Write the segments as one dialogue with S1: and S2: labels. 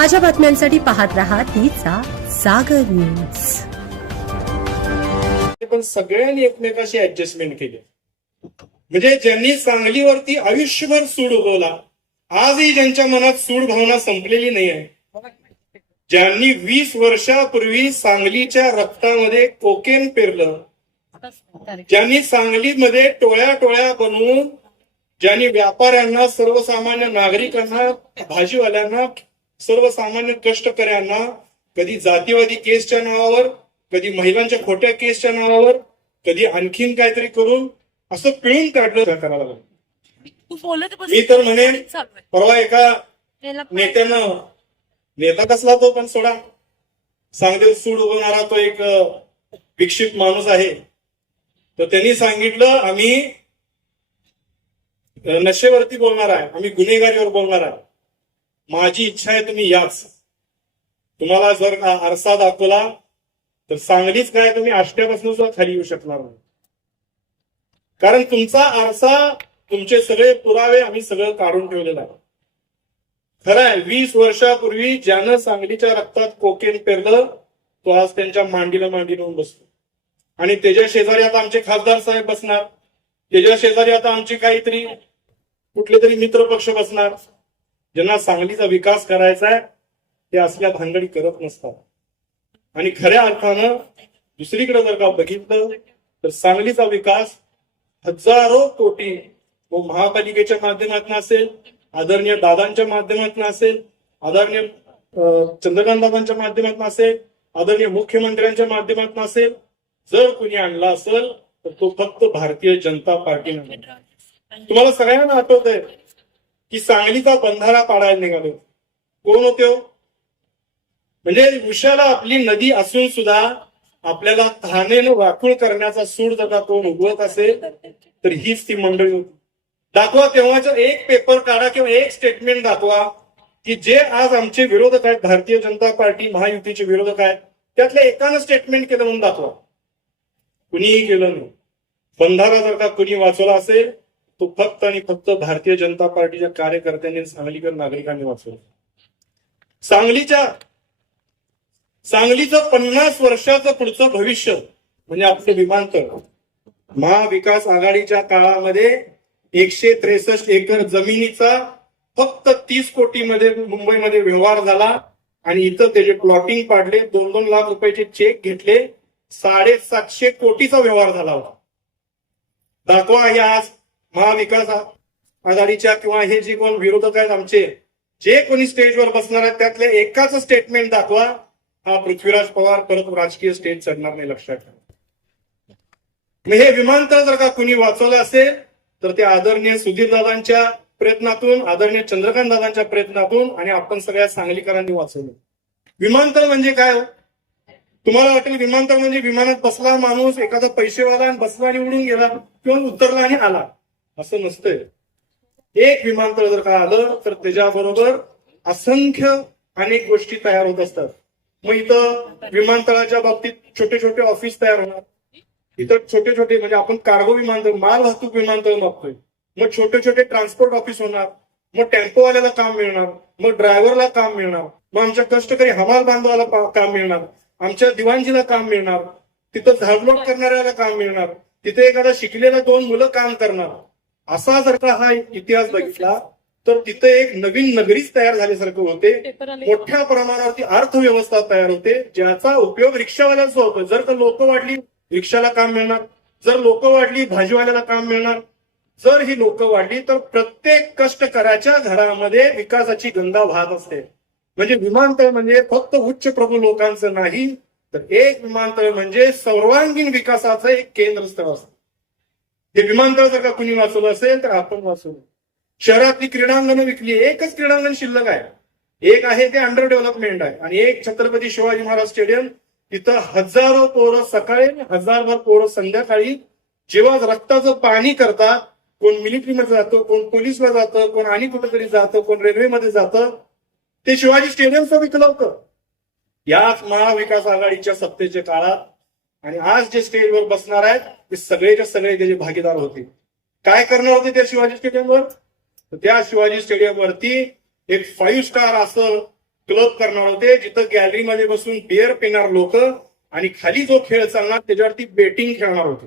S1: ताज्या बातम्यांसाठी पाहत राहा तिचा सागर न्यूज.
S2: पण सगळ्यांनी एकमेकाशी ऍडजस्टमेंट केली. म्हणजे ज्यांनी सांगलीवरती आयुष्यभर सूड उगवला आजही ज्यांच्या मनात सूड भावना संपलेली नाही आहे. ज्यांनी वीस वर्षापूर्वी सांगलीच्या रक्तामध्ये कोकेन पेरलं ज्यांनी सांगलीमध्ये टोळ्या टोळ्या बनवून ज्यांनी व्यापाऱ्यांना सर्वसामान्य नागरिकांना भाजीवाल्यांना सर्वसामान्य कष्टकऱ्यांना कधी जातीवादी केसच्या नावावर कधी महिलांच्या खोट्या केसच्या नावावर कधी आणखीन काहीतरी करून असं पिळून काढलं करायला मी तर
S3: आहे.
S2: परवा एका नेत्यानं नेता कसला तो पण सोडा. सांगदेव सूड उगवणारा तो एक विकसित माणूस आहे. तर त्यांनी सांगितलं आम्ही नशेवरती बोलणार आहे. आम्ही गुन्हेगारीवर बोलणार आहे. माझी इच्छा आहे तुम्ही याच. तुम्हाला जर आरसा दाखवला तर सांगलीच काय तुम्ही आष्ट्यापासून सुद्धा खाली येऊ शकणार नाही. कारण तुमचा आरसा तुमचे सगळे पुरावे आम्ही सगळं काढून ठेवलेलं आहे. खरं आहे वीस वर्षापूर्वी ज्यानं सांगलीच्या रक्तात कोकेन पेरलं तो आज त्यांच्या मांडीला मांडी लावून बसतो. आणि त्याच्या शेजारी आता आमचे खासदार साहेब बसणार. त्याच्या शेजारी आता आमचे काहीतरी कुठले तरी मित्र पक्ष बसणार. ज्यांना सांगलीचा विकास करायचा आहे ते असल्या भानगडी करत नसतात. आणि खऱ्या अर्थानं दुसरीकडे जर का बघितलं तर सांगलीचा विकास हजारो कोटी व महापालिकेच्या माध्यमातून असेल आदरणीय दादांच्या माध्यमातून असेल आदरणीय चंद्रकांत दादांच्या माध्यमातून असेल आदरणीय मुख्यमंत्र्यांच्या माध्यमातून असेल जर कुणी आणला असेल तर तो फक्त भारतीय जनता पार्टी तुम्हाला सगळ्यांना आठवत आहे की सांगलीचा बंधारा पाडायला निघालो. कोण होते? हो? म्हणजे उशाला आपली नदी असून सुद्धा आपल्याला तहानेनं वाकुळ करण्याचा सूड जर कोण उगवत असेल तर हीच ती मंडळी होती. दाखवा तेव्हाचं एक पेपर काढा किंवा एक स्टेटमेंट दाखवा की जे आज आमचे विरोधक आहेत भारतीय जनता पार्टी महायुतीचे विरोधक आहेत त्यातल्या एकानं स्टेटमेंट केलं म्हणून दाखवा. कुणीही केलं नाही. बंधारा जर का कुणी वाचवला असेल तो फक्त आणि फक्त भारतीय जनता पार्टीच्या कार्यकर्त्यांनी सांगलीकर नागरिकांनी वाचवला. सांगलीच्या सांगलीचं पन्नास वर्षाचं पुढचं भविष्य म्हणजे आपलं विमानतळ महाविकास आघाडीच्या काळामध्ये एकशे त्रेसष्ट एकर जमिनीचा फक्त तीस कोटीमध्ये मुंबईमध्ये व्यवहार झाला आणि इथं त्याचे प्लॉटिंग पाडले दोन दोन लाख रुपयाचे चेक घेतले साडेसातशे कोटीचा व्यवहार झाला होता. दाखवा हे आज महाविकास आघाडीच्या किंवा हे जे कोण विरोधक आहेत आमचे जे कोणी स्टेजवर बसणार आहेत त्यातले एकाच स्टेटमेंट दाखवा. हा पृथ्वीराज पवार परत राजकीय स्टेज चढणार नाही लक्षात ठेवा. हे विमानतळ जर का कुणी वाचवलं असेल तर ते आदरणीय सुधीर दादांच्या प्रयत्नातून आदरणीय चंद्रकांत दादांच्या प्रयत्नातून आणि आपण सगळ्या सांगलीकरांनी वाचवलं. विमानतळ म्हणजे काय हो? तुम्हाला वाटेल विमानतळ म्हणजे विमानात बसला माणूस एखादा पैसेवाला आणि बसला आणि उडून गेला किंवा उतरला आणि आला. असं नसतंय. एक विमानतळ जर का आलं तर त्याच्याबरोबर असंख्य अनेक गोष्टी तयार होत असतात. मग इथं विमानतळाच्या बाबतीत छोटे छोटे ऑफिस तयार होणार. इथं छोटे छोटे म्हणजे आपण कार्गो विमानतळ माल वाहतूक विमानतळ मागतोय मग छोटे छोटे ट्रान्सपोर्ट ऑफिस होणार. मग टेम्पोवाल्याला काम मिळणार. मग ड्रायव्हरला काम मिळणार. मग आमच्या कष्टकरी हमाल बांधवाला काम मिळणार. आमच्या दिवाणजीला काम मिळणार. तिथं झाडलोट करणाऱ्याला काम मिळणार. तिथे एखादा शिकलेला दोन मुलं काम करणार. असा जर का हा इतिहास बघितला तर तिथे एक नवीन नगरीच तयार झाल्यासारखं होते. मोठ्या प्रमाणावरती अर्थव्यवस्था तयार होते. ज्याचा उपयोग रिक्षावाल्यांचा होतो. जर का लोक वाढली रिक्षाला काम मिळणार. जर लोक वाढली भाजीवाल्याला काम मिळणार. जर ही लोक वाढली तर प्रत्येक कष्टकऱ्याच्या घरामध्ये विकासाची गंगा वाहत असते. म्हणजे विमानतळ म्हणजे फक्त उच्च प्रभू लोकांचं नाही तर एक विमानतळ म्हणजे सर्वांगीण विकासाचं एक केंद्रस्थळ असतं. हे विमानतळ जर का कुणी वाचवलं असेल तर आपण वाचवलं शहरातली क्रीडांगणं विकली एकच क्रीडांगण शिल्लक आहे. एक आहे ते अंडर डेव्हलपमेंट आहे. आणि एक छत्रपती शिवाजी महाराज स्टेडियम तिथं हजारो पोरं सकाळी आणि हजारभर पोरं संध्याकाळी जेव्हा रक्ताचं पाणी करतात कोण मिलिटरीमध्ये जातं कोण पोलीसला जातं कोण आणि कुठेतरी जातं कोण रेल्वेमध्ये जातं ते शिवाजी स्टेडियमचं विकलं होतं. याच महाविकास आघाडीच्या सत्तेच्या काळात आणि आज जे स्टेजवर बसणार आहेत ते सगळेच्या सगळे त्याचे भागीदार होते काय करणार होते त्या शिवाजी स्टेडियमवर तर त्या शिवाजी स्टेडियमवरती एक फाईव्ह स्टार असं क्लब करणार होते जिथं गॅलरीमध्ये बसून बिअर पिणार लोक आणि खाली जो खेळ चालणार त्याच्यावरती बेटिंग खेळणार होते.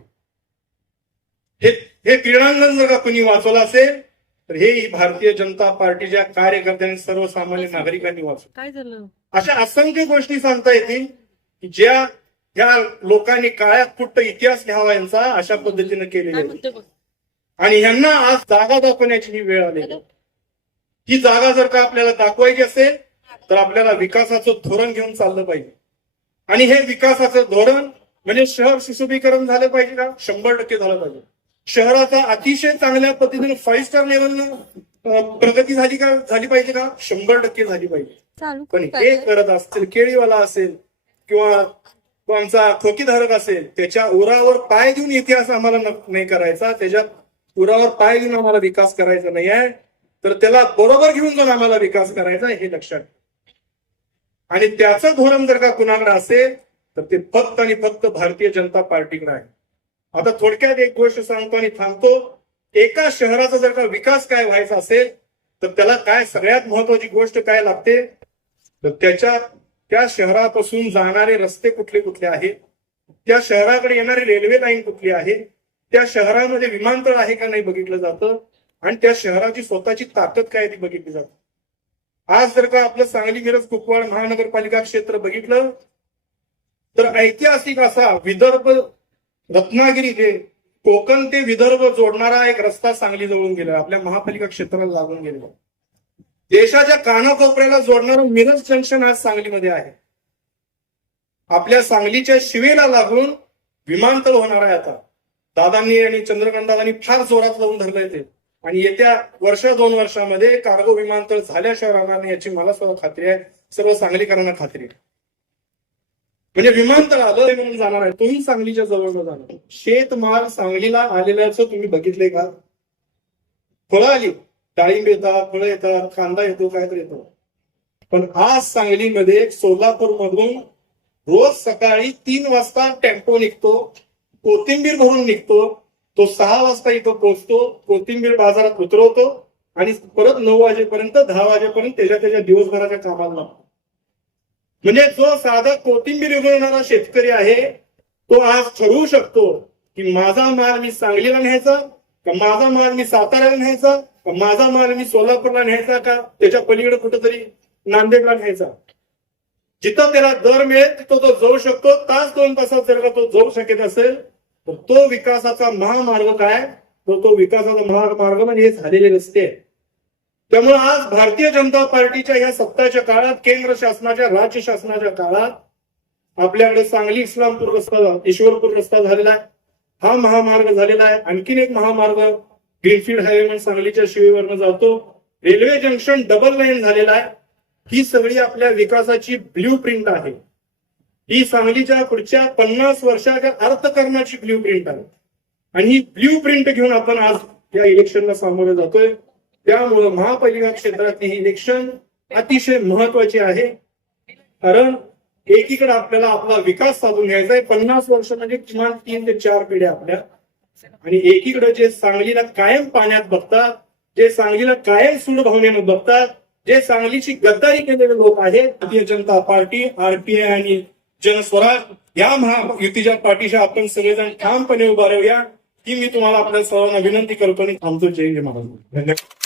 S2: हे हे क्रीडांगण जर का कुणी वाचवलं असेल तर हे भारतीय जनता पार्टीच्या कार्यकर्त्यांनी सर्वसामान्य नागरिकांनी वाचवलं.
S3: काय झालं?
S2: अशा असंख्य गोष्टी सांगता येतील की ज्या ज्या लोकांनी काळ्यात कुट्ट इतिहास लिहावा यांचा अशा पद्धतीने केलेले आहे. आणि यांना आज जागा दाखवण्याची ही वेळ आली आहे. ही जागा जर का आपल्याला दाखवायची असेल तर आपल्याला विकासाचं धोरण घेऊन चाललं पाहिजे आणि हे विकासाचं धोरण म्हणजे शहर सुशोभीकरण झालं पाहिजे का शंभर टक्के झालं पाहिजे शहराचा अतिशय चांगल्या पद्धतीने फाईव्ह स्टार लेवलनं प्रगती झाली का झाली पाहिजे का शंभर टक्के झाली पाहिजे पण हे? करत असतील केळीवाला असेल किंवा तो आमचा खोकीधारक असेल त्याच्या उरावर पाय देऊन इतिहास आम्हाला नाही करायचा त्याच्या उरावर पाय देऊन आम्हाला विकास करायचा नाही आहे तर त्याला बरोबर घेऊन जाऊन आम्हाला विकास करायचा हे लक्षात आणि त्याचं धोरण जर का कुणाकडे असेल तर ते फक्त आणि फक्त भारतीय जनता पार्टीकडे आहे. आता थोडक्यात एक गोष्ट सांगतो आणि थांबतो एका शहराचा जर का विकास काय व्हायचा असेल तर त्याला काय सगळ्यात महत्वाची गोष्ट काय लागते तर त्याच्या त्या शहरापासून जाणारे रस्ते कुठले कुठले आहेत? त्या शहराकडे येणारी रेल्वे लाईन कुठली आहे? त्या शहरामध्ये विमानतळ आहे का नाही बघितलं जातं? आणि त्या शहराची स्वतःची ताकद काय ती बघितली जाते. आज जर का आपलं सांगली मिरज कुपवाड महानगरपालिका क्षेत्र बघितलं तर ऐतिहासिक असा विदर्भ रत्नागिरी हे कोकण ते विदर्भ जोडणारा एक रस्ता सांगली जवळून गेला आपल्या महापालिका क्षेत्राला लागून गेलेला. देशाच्या कानाकोपऱ्याला जोडणारं मिरज जंक्शन आज सांगलीमध्ये आहे. आपल्या सांगलीच्या शिवेला लागून विमानतळ होणार आहे आता. दादांनी आणि चंद्रकांत दादांनी फार जोरात लावून धरलंय ते. आणि येत्या वर्ष दोन वर्षामध्ये कार्गो विमानतळ झाल्याशिवाय राहणार नाही याची मला सुद्धा खात्री आहे. सर्व सांगलीकरांना खात्री आहे. म्हणजे विमानतळ आलं म्हणून जाणार आहे. तोही सांगलीच्या जवळ जाणार शेतमाल सांगलीला आलेल्याचं तुम्ही बघितले का? फळं आली. डाळिंब येतात फळं येतात कांदा येतो काहीतरी येतो. पण आज सांगलीमध्ये सोलापूर मधून रोज सकाळी तीन वाजता टेम्पो निघतो कोथिंबीर भरून निघतो तो सहा वाजता इथं पोहोचतो कोथिंबीर बाजारात उतरवतो आणि परत नऊ वाजेपर्यंत दहा वाजेपर्यंत त्याच्या त्याच्या दिवसभराच्या कामाला लागतो. म्हणजे जो साधा कोथिंबीर उगवणारा शेतकरी आहे तो आज ठरवू शकतो की माझा माल मी सांगलीला न्यायचा का माझा माल मी साताऱ्याला न्यायचा माझा माल मी सोलापूरला न्यायचा का? त्याच्या पलीकडे कुठेतरी नांदेडला न्यायचा. जिथं त्याला दर मिळेल तिथं तो जाऊ शकतो. तास दोन तासात जर का तो जाऊ शकत असेल तर तो विकासाचा महामार्ग काय? तर तो विकासाचा महामार्ग म्हणजे हे झालेले रस्ते आहेत. त्यामुळे आज भारतीय जनता पार्टीच्या या सत्ताच्या काळात केंद्र शासनाच्या राज्य शासनाच्या काळात आपल्याकडे सांगली इस्लामपूर रस्ता ईश्वरपूर रस्ता झालेला आहे. हा महामार्ग झालेला आहे. आणखीन एक महामार्ग ग्रीनफील्ड हायवे म्हणून सांगलीच्या शिवेवरनं जातो. रेल्वे जंक्शन डबल लाईन झालेला आहे. ही सगळी आपल्या विकासाची ब्ल्यू प्रिंट आहे. ही सांगलीच्या पुढच्या पन्नास वर्षाच्या अर्थकरणाची ब्ल्यू प्रिंट आहे. आणि ही ब्ल्यू प्रिंट घेऊन आपण आज या इलेक्शनला सामोरे जातोय. त्यामुळं महापालिका क्षेत्रातली ही इलेक्शन अतिशय महत्वाची आहे. कारण एकीकडे आपल्याला आपला विकास साधून घ्यायचा आहे. पन्नास वर्ष म्हणजे किमान तीन ते चार पिढ्या आपल्या आणि एकीकडे जे सांगलीला कायम पाण्यात बघतात जे सांगलीला कायम सूड भावनेनं बघतात जे सांगलीची गद्दारी केलेले लोक आहेत भारतीय जनता पार्टी आरपीआय आणि जनस्वराज या महायुतीच्या पाठीशी आपण सगळेजण ठामपणे उभा राहूया. ही मी तुम्हाला आपल्या सर्वांना विनंती करतो आणि थांबतो. जय महाराज. धन्यवाद.